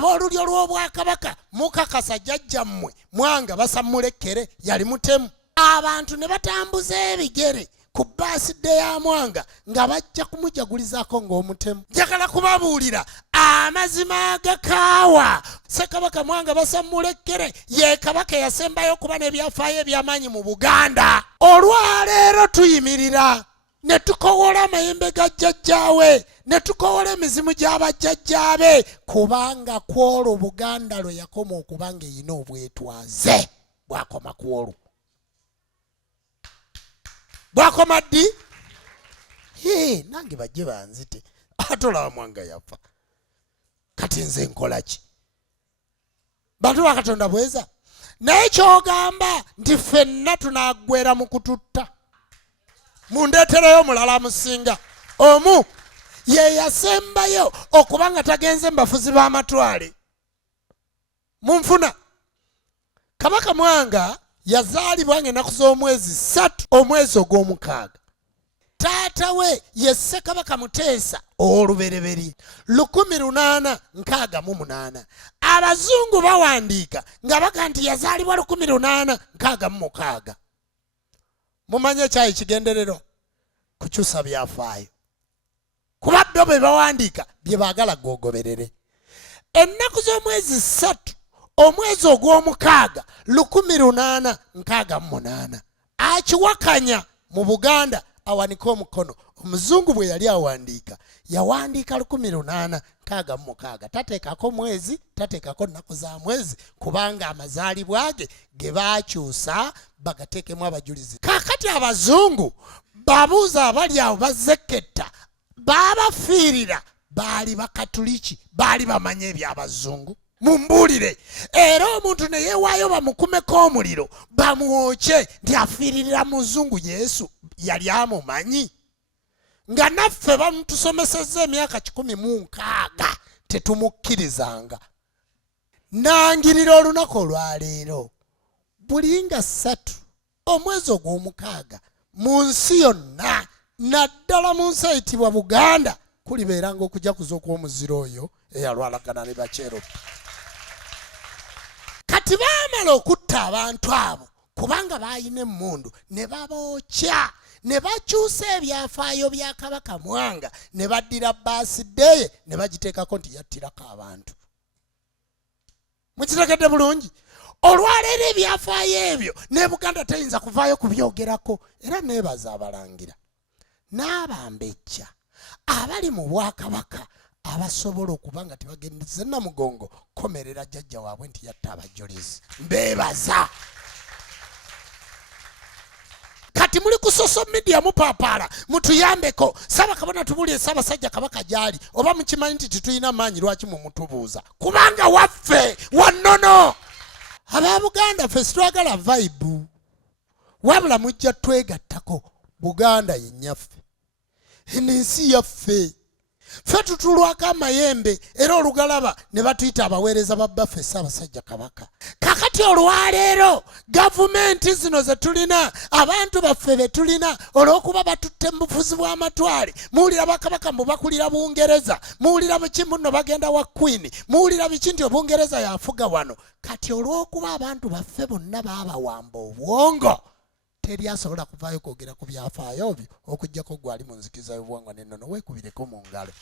ab'olulyo lw'obwakabaka mukakasa jjajjammwe Mwanga basamulekere yali mutemu. Abantu ne batambuza ebigere ku birthday ya Mwanga nga bajja kumujagulizaako ng'omutemu. Njagala kubabuulira amazima agakaawa. Ssekabaka Mwanga basamulekere ye kabaka yasembayo okuba n'ebyafaayo eby'amaanyi mu Buganda. Olwaleero tuyimirira ne tukowola amayembe ga jjajjaawe, ne tukowola emizimu gy'abajjajjaabe, kubanga ku olwo Buganda lwe yakoma okuba ng'eyina obwetwaze. Bwakoma ku olwo. Bwakoma ddi? Nange bajje banzite. Ate olaba Mwanga yafa. Kati nze nkola ki? Bantu ba Katonda bweza. Naye ky'ogamba nti ffenna tunaggwera mu kututta. Mundeetereyo mulala musinga. Omu ye yasembayo okuba nga tagenze mbafuzi b'amatwale. Munfuna. Kabaka Mwanga yazaalibwa ng'ennaku z'omwezi 3 omwezi ogw'omukaaga. Taata we ye Ssekabaka Muteesa olubereberye 1868. Abazungu bawandiika nga baga nti yazaalibwa 1866. Mumanye ekyayi kigendererwa kukyusa byafaayo. Kuba byo bwe bawandiika bye baagala gwogoberere. Ennaku z'omwezi 3 omwezi ogw'omukaaga 1868 akiwakanya mu Buganda awanika omukono. Omuzungu bwe yali awandiika yawandiika 1866. Tateekako mwezi, tateekako nnaku za mwezi, kubanga amazaalibwa ge baakyusa bagateekemu abajulizi. Kaakati abazungu babuuza abali awo bazzeketta baabafiirira baali bakatuliki, baali bamanya eby'abazungu. Mumbuulire. Era omuntu ne yeewaayo bamukumeko omuliro bamwoke nti afiiririra muzungu Yesu yali amumanyi. Nga naffe bamutusomesezza emyaka 16 tetumukkirizanga. Nangirira olunaku olwaleero buli nga 3 omwezi ogw'omukaaga mu nsi yonna, naddala mu nsi eyitibwa Buganda, kulibeeranga okujaguza okw'omuziro oyo eyalwalagana ne Bakyero. Kati baamala okutta abantu abo kubanga baayina emmundu ne babookya, ne bakyusa ebyafaayo bya Kabaka Mwanga, ne baddira birthday ne bagiteekako nti yattirako abantu. Mukitegedde bulungi? Olwaleero ebyafaayo ebyo ne Buganda teyinza kuvaayo kubyogerako. Era neebaza abalangira n'abambejja abali mu Bwakabaka abasobola okuba nga tebagendeze Namugongo komerera jjajja waabwe nti yatta abajulizi. Mbeebaza. Kati muli ku social media mupaapala, mutuyambeko. Ssaabakabona tubuulire Ssaabasajja Kabaka gyali, oba mukimanyi nti tetulina maanyi lwaki mumutubuuza? Kubanga waffe wannono. Ababuganda ffe sitwagala vibe, wabula mujja twegattako. Buganda ye nnyaffe, eno ensi yaffe. Ffe tutulwako amayembe era olugalaba ne batuyita abaweereza ba bbaffe Ssaabasajja Kabaka. Kakati olwaleero gavumenti zino ze tulina, abantu baffe be tulina, olw'okuba batutte mu bufuzi bw'amatwale. Muwulira Bakabaka mbu bakulira Bungereza, muwulira biki nno bagenda wa Queen, muwulira biki nti Obungereza yafuga wano. Kati olw'okuba abantu baffe bonna baabawamba obwongo, teri asobola kuvaayo kwogera ku byafaayo byo okuggyako gwali mu nzikiza y'obuwangwa n'ennono. Weekubireko mu ngalo.